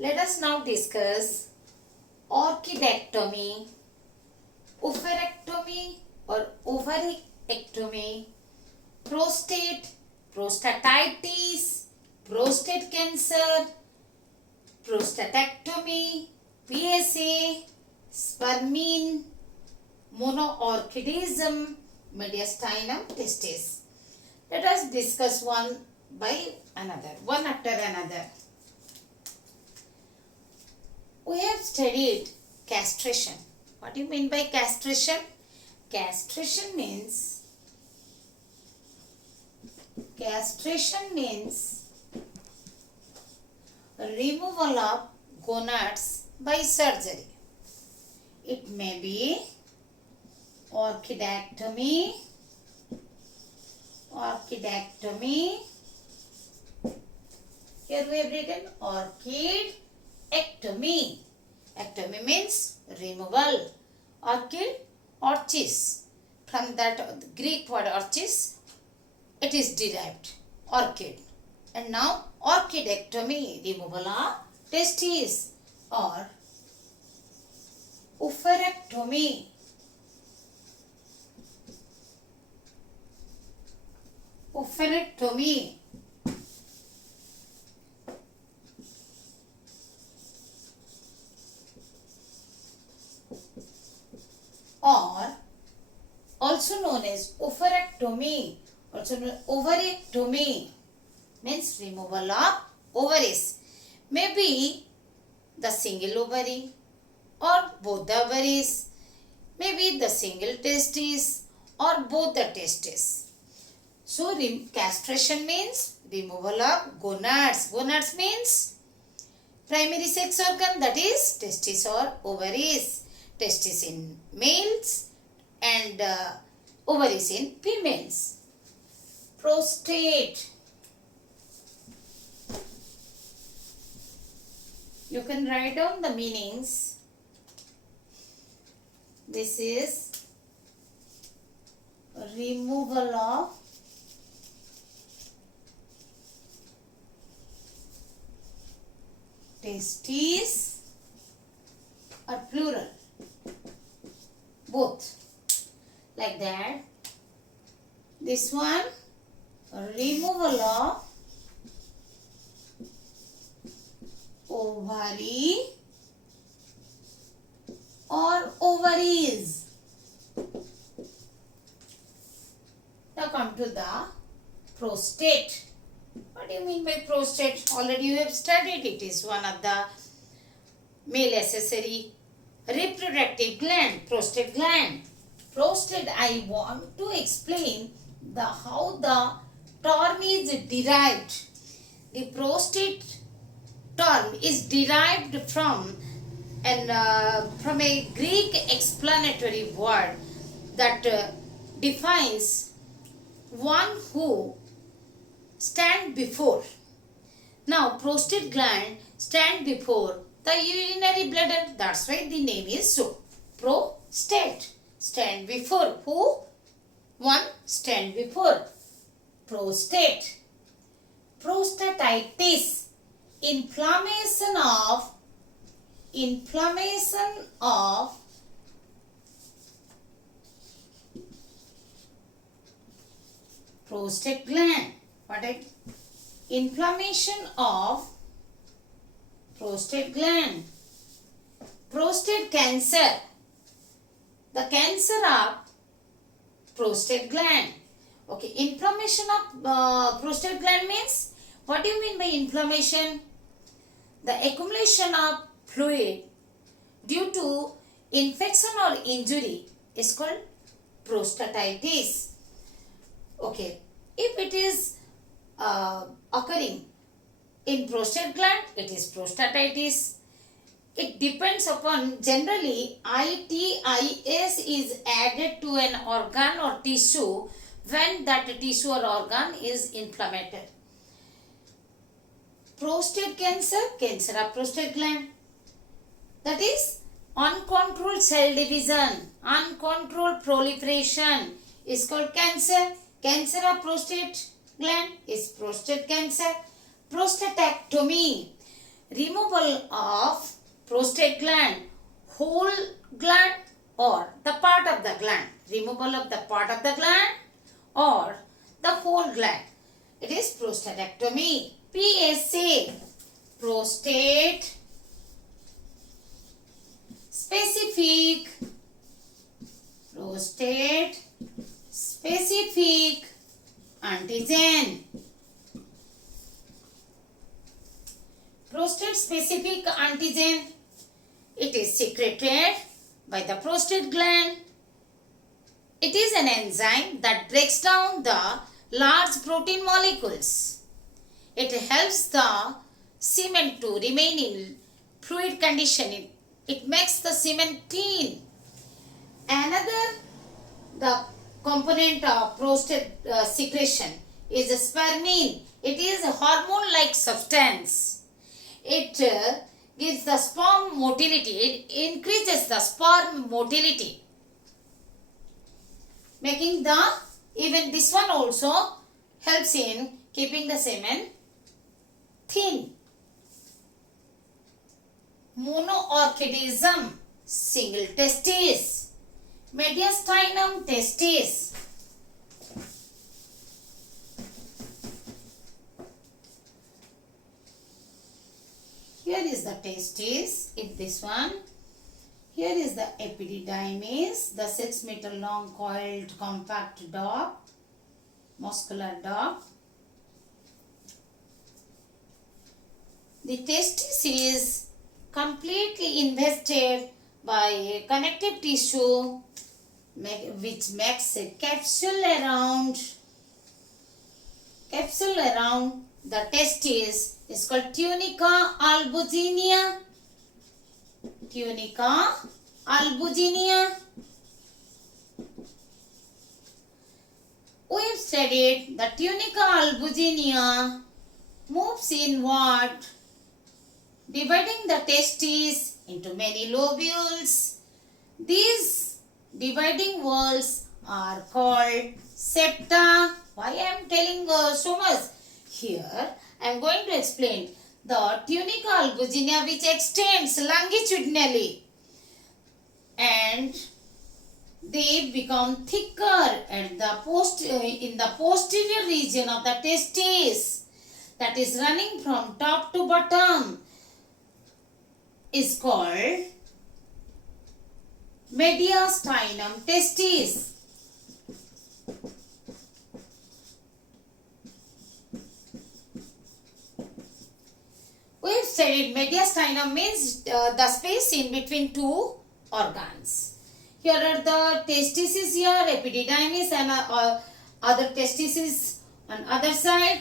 Let us now discuss orchidectomy, oophorectomy or ovarectomy, prostate, prostatitis, prostate cancer, prostatectomy, PSA, spermine, monoorchidism, mediastinum testis. Let us discuss one after another. We have studied castration. What do you mean by castration? Castration means removal of gonads by surgery. It may be orchidectomy. Here we have written orchidectomy. Ectomy means removal. Orchis. From that Greek word orchis, it is derived. Orchid. And now orchidectomy, removal of testes, or oophorectomy. Or also known as oophorectomy, also known as ovarectomy, means removal of ovaries. Maybe the single ovary or both the ovaries, maybe the single testis or both the testes. So castration means removal of gonads. Gonads means primary sex organ, that is testis or ovaries. Testis in males and ovaries in females. Prostate. You can write down the meanings. This is removal of testes, or plural, both, like that. This one, removal of ovary or ovaries. Now come to the prostate. What do you mean by prostate? Already you have studied. It is one of the male accessory reproductive gland, prostate gland. Prostate, I want to explain how the term is derived. The prostate term is derived from a Greek explanatory word that defines one who stand before. Now prostate gland stand before the urinary bladder. That's why the name is so. Prostate. Stand before. Who? One stand before. Prostate. Prostatitis. Inflammation of prostate gland. What is inflammation of prostate gland? Prostate cancer. The cancer of prostate gland. Okay, inflammation of prostate gland means, what do you mean by inflammation? The accumulation of fluid due to infection or injury is called prostatitis. Okay, if it is occurring in prostate gland, it is prostatitis. It depends upon, generally itis is added to an organ or tissue when that tissue or organ is inflamed. Prostate cancer, cancer of prostate gland, that is uncontrolled cell division, uncontrolled proliferation is called cancer. Cancer of prostate gland is prostate cancer. Prostatectomy. removal of prostate gland, whole gland or the part of the gland, removal of the part of the gland or the whole gland. It is prostatectomy. PSA, prostate specific, prostate specific antigen. Prostate specific antigen, it is secreted by the prostate gland. It is an enzyme that breaks down the large protein molecules. It helps the semen to remain in fluid condition. It makes the semen clean. Another the component of prostate secretion is spermine. It is a hormone-like substance. It gives the sperm motility. It increases the sperm motility, making the even this one also helps in keeping the semen thin. Monoorchidism, single testis. Mediastinum testis. Here is the testis, if this one. Here is the epididymis, the 6 meter long coiled compact dog, muscular dog. The testis is completely invested by connective tissue which makes a capsule around the testis is called tunica albuginea. Tunica albuginea. We have studied the tunica albuginea moves inward, dividing the testes into many lobules. These dividing walls are called septa. Why I am telling so much? Here I am going to explain the tunica albuginea which extends longitudinally and they become thicker at the in the posterior region of the testis, that is running from top to bottom, is called mediastinum testis. We have studied mediastinum means the space in between two organs. Here are the testes here, epididymis and other testes on other side.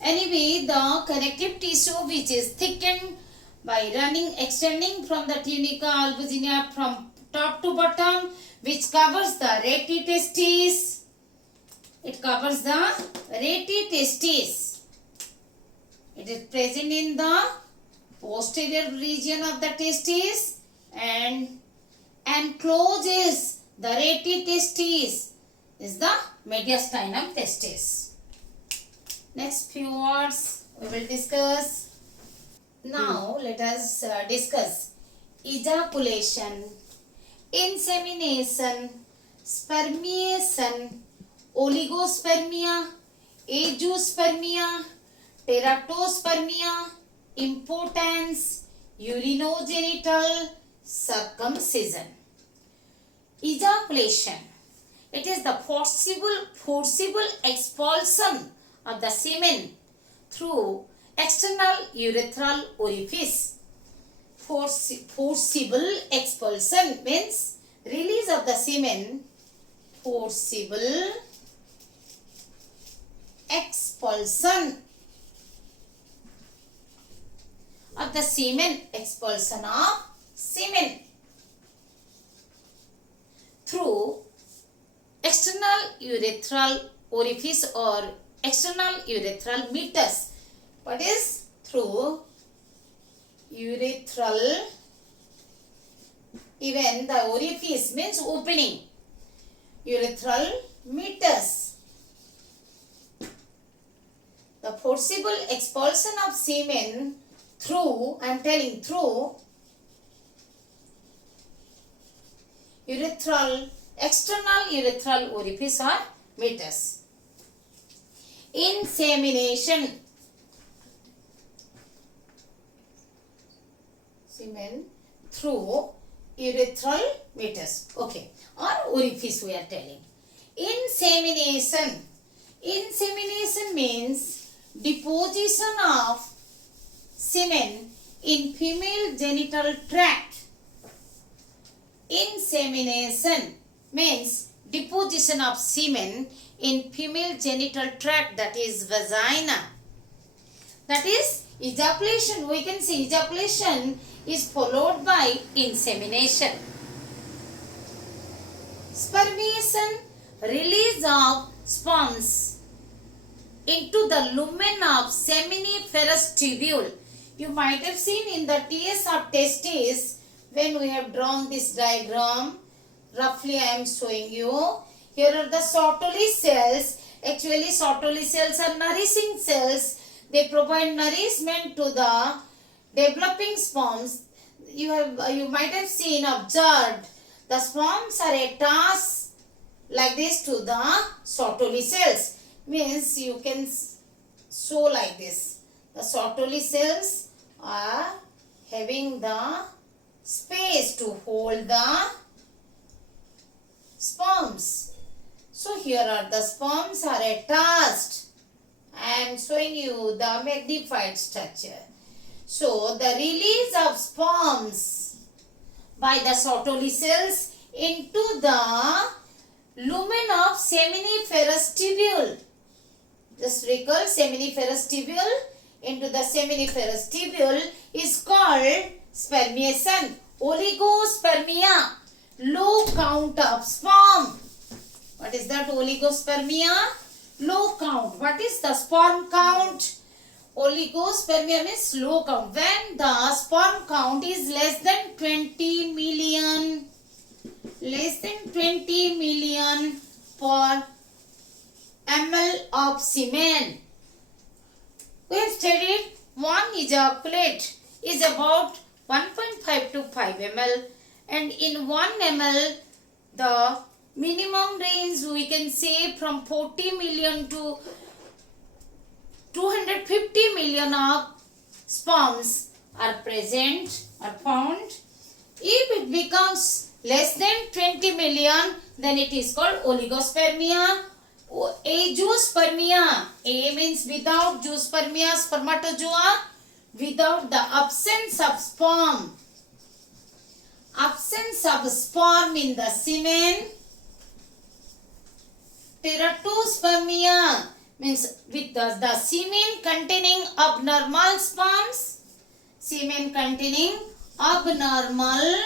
Anyway, the connective tissue which is thickened by extending from the tunica albuginea from top to bottom, which covers the rete testis. It covers the rete testis. It is present in the posterior region of the testis and encloses the rete testis is the mediastinum testis. Next few words we will discuss. Now let us discuss ejaculation, insemination, spermiation, oligospermia, azoospermia, teratospermia, impotence, urinogenital circumcision. Ejaculation, it is the forcible expulsion of the semen through external urethral orifice. Forcible expulsion means release of the semen. Forcible expulsion of the semen, expulsion of semen through external urethral orifice or external urethral meatus. What is through urethral? Even the orifice means opening. Urethral meatus. The forcible expulsion of semen through, I am telling through urethral, external urethral orifice or meatus. Insemination. Semen through urethral meatus. Okay. Or orifice we are telling. Insemination. Insemination means deposition of semen in female genital tract. Insemination means deposition of semen in female genital tract, that is vagina. That is ejaculation. We can see ejaculation is followed by insemination. Spermation, release of sperms into the lumen of seminiferous tubule. You might have seen in the TS of testes when we have drawn this diagram. Roughly I am showing you. Here are the Sertoli cells. Actually Sertoli cells are nourishing cells. They provide nourishment to the developing sperms. You might have seen, observed, the sperms are attached like this to the Sertoli cells. Means you can show like this. The Sertoli cells are having the space to hold the sperms. So here are the sperms are attached. I am showing you the magnified structure. So the release of sperms by the Sertoli cells into the lumen of seminiferous tubule. Just recall, seminiferous tubule into the seminiferous tubule is called spermiation. Oligospermia, low count of sperm. What is that oligospermia? Low count. What is the sperm count? Oligospermia means low count. When the sperm count is less than 20 million. Less than 20 million per ml of semen. We have studied one ejaculate is about 1.5 to 5 ml, and in 1 ml the minimum range we can say from 40 million to 250 million of sperms are present or found. If it becomes less than 20 million, then it is called oligospermia. Azoospermia. A means without, zoospermia, spermatozoa, without the absence of sperm. Absence of sperm in the semen. Teratospermia means with the semen containing abnormal sperms. Semen containing abnormal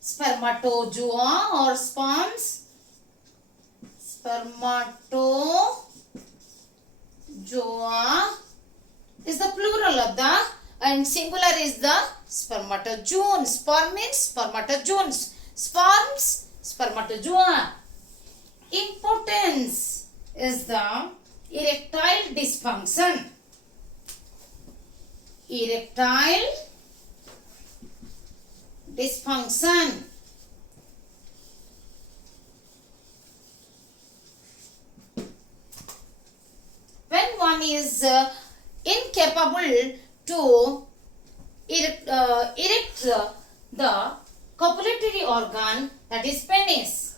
spermatozoa or sperms. Spermatozoa is the plural of the, and singular is the spermatozoon. Sperm means spermatozoons. Sperms, spermatozoa. Impotence is the erectile dysfunction. Erectile dysfunction. When one is incapable to erect the copulatory organ, that is penis.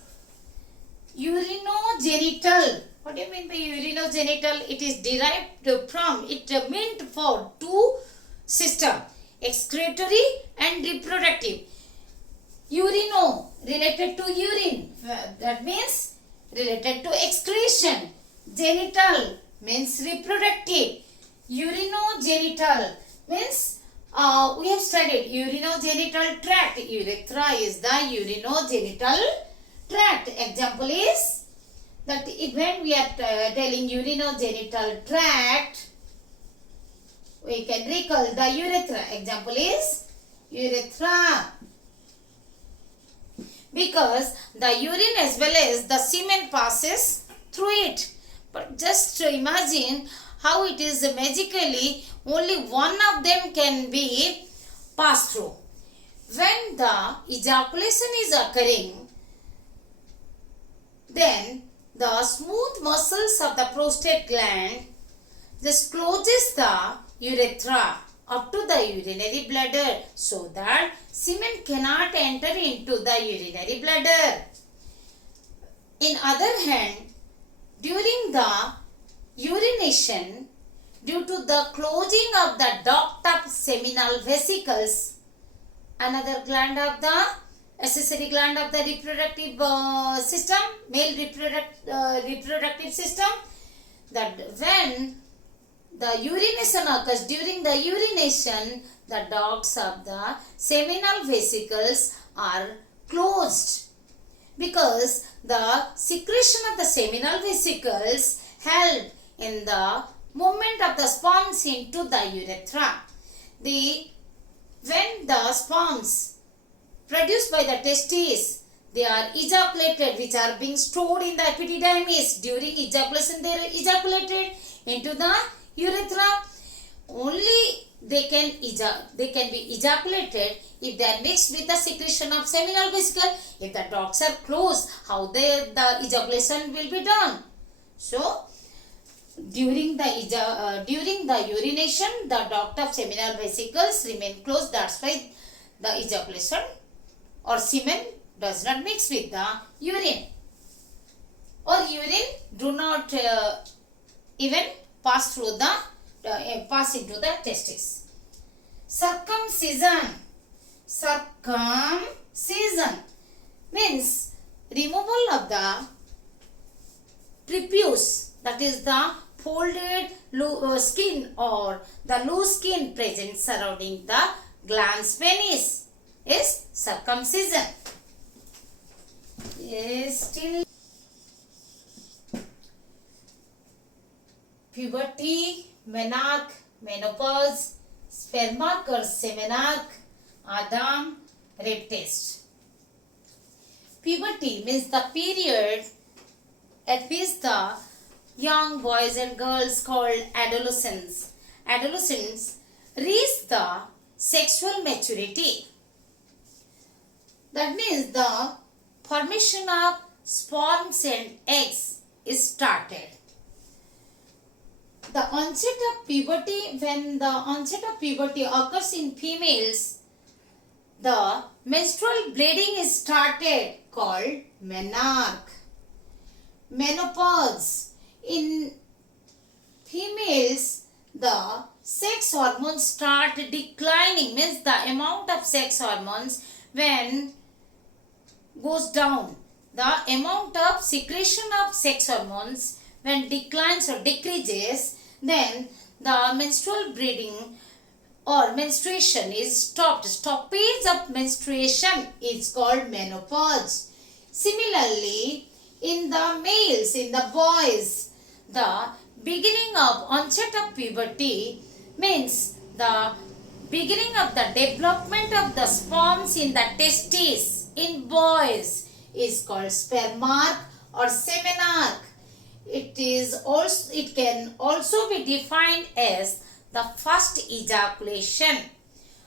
Urinogenital. What do you mean by urinogenital? It is derived from, it meant for two systems, excretory and reproductive. Urino, related to urine, that means related to excretion. Genital means reproductive. Urinogenital means we have studied urinogenital tract. Urethra is the urinogenital tract. Example is that when we are telling urinogenital tract, we can recall the urethra. Example is urethra. Because the urine as well as the semen passes through it. But just to imagine how it is magically only one of them can be passed through. When the ejaculation is occurring, then the smooth muscles of the prostate gland just closes the urethra up to the urinary bladder so that semen cannot enter into the urinary bladder. In other hand, during the urination, due to the closing of the duct of seminal vesicles, another gland of the accessory gland of the reproductive system, male reproductive system, that when the urination occurs, during the urination, the ducts of the seminal vesicles are closed, because the secretion of the seminal vesicles help in the movement of the sperms into the urethra. When the sperms produced by the testes, they are ejaculated, which are being stored in the epididymis. During ejaculation, they are ejaculated into the urethra. Only they can be ejaculated if they are mixed with the secretion of seminal vesicle. If the ducts are closed, how the ejaculation will be done? So, during the urination, the duct of seminal vesicles remain closed. That's why the ejaculation or semen does not mix with the urine, or urine do not even pass through pass into the testes. Circumcision means removal of the prepuce, that is the folded skin or the loose skin present surrounding the glans penis, is circumcision. Still, puberty, menarche, menopause, spermarch or semenarche, Adam, rape test. Puberty means the period at which the young boys and girls called adolescents reach the sexual maturity. That means the formation of sperms and eggs is started. The onset of puberty, when the onset of puberty occurs in females, the menstrual bleeding is started, called menarche. Menopause, in females, the sex hormones start declining, means the amount of sex hormones when goes down. The amount of secretion of sex hormones when declines or decreases, then the menstrual bleeding or menstruation is stopped. Stoppage of menstruation is called menopause. Similarly, in the males, in the boys, the beginning of onset of puberty means the beginning of the development of the sperms in the testes in boys is called spermarch or semenarche. It can also be defined as the first ejaculation.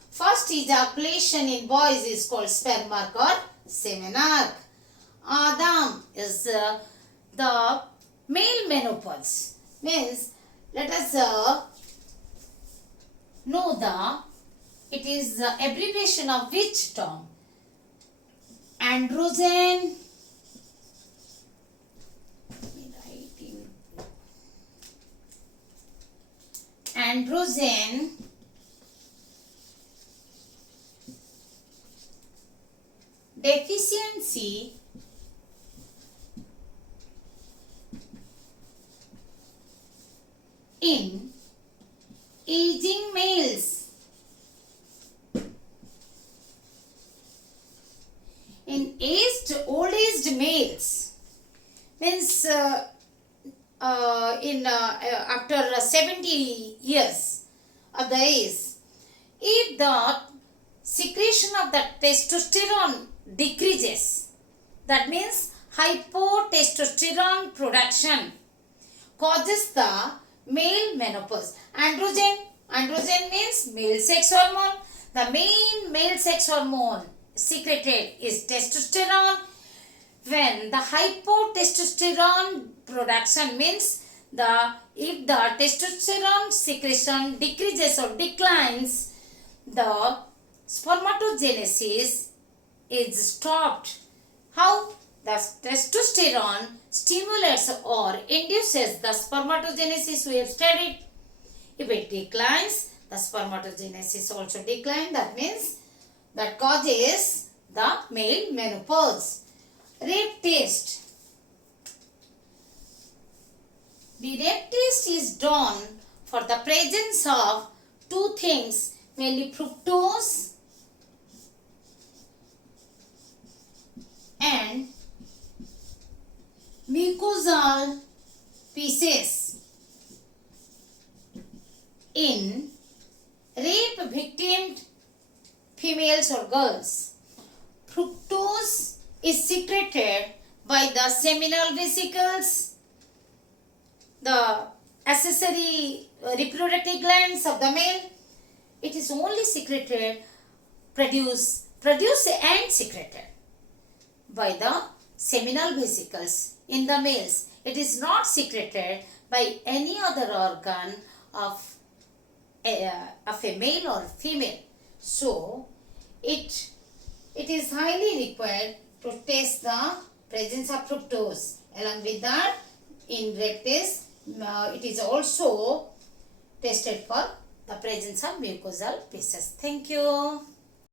First ejaculation in boys is called spermarch or semenarche. Adam is the male menopause. Means, let us know it is the abbreviation of which term? Androgen. Androgen deficiency in aging males. In old-aged males means after 70 years of the age, if the secretion of the testosterone decreases, that means hypotestosterone production causes the male menopause. Androgen means male sex hormone. The main male sex hormone secreted is testosterone. When the hypotestosterone production means if the testosterone secretion decreases or declines, the spermatogenesis is stopped. How? The testosterone stimulates or induces the spermatogenesis we have studied. If it declines, the spermatogenesis also declines. That means that causes the male menopause. Rape test. The rape test is done for the presence of two things, mainly fructose and mucosal pieces in rape victimed females or girls. Fructose is secreted by the seminal vesicles, the accessory reproductive glands of the male. It is only secreted, produced and secreted by the seminal vesicles in the males. It is not secreted by any other organ of a male or female. So, it is highly required to test the presence of fructose. Along with that, in rape test, it is also tested for the presence of mucosal pieces. Thank you.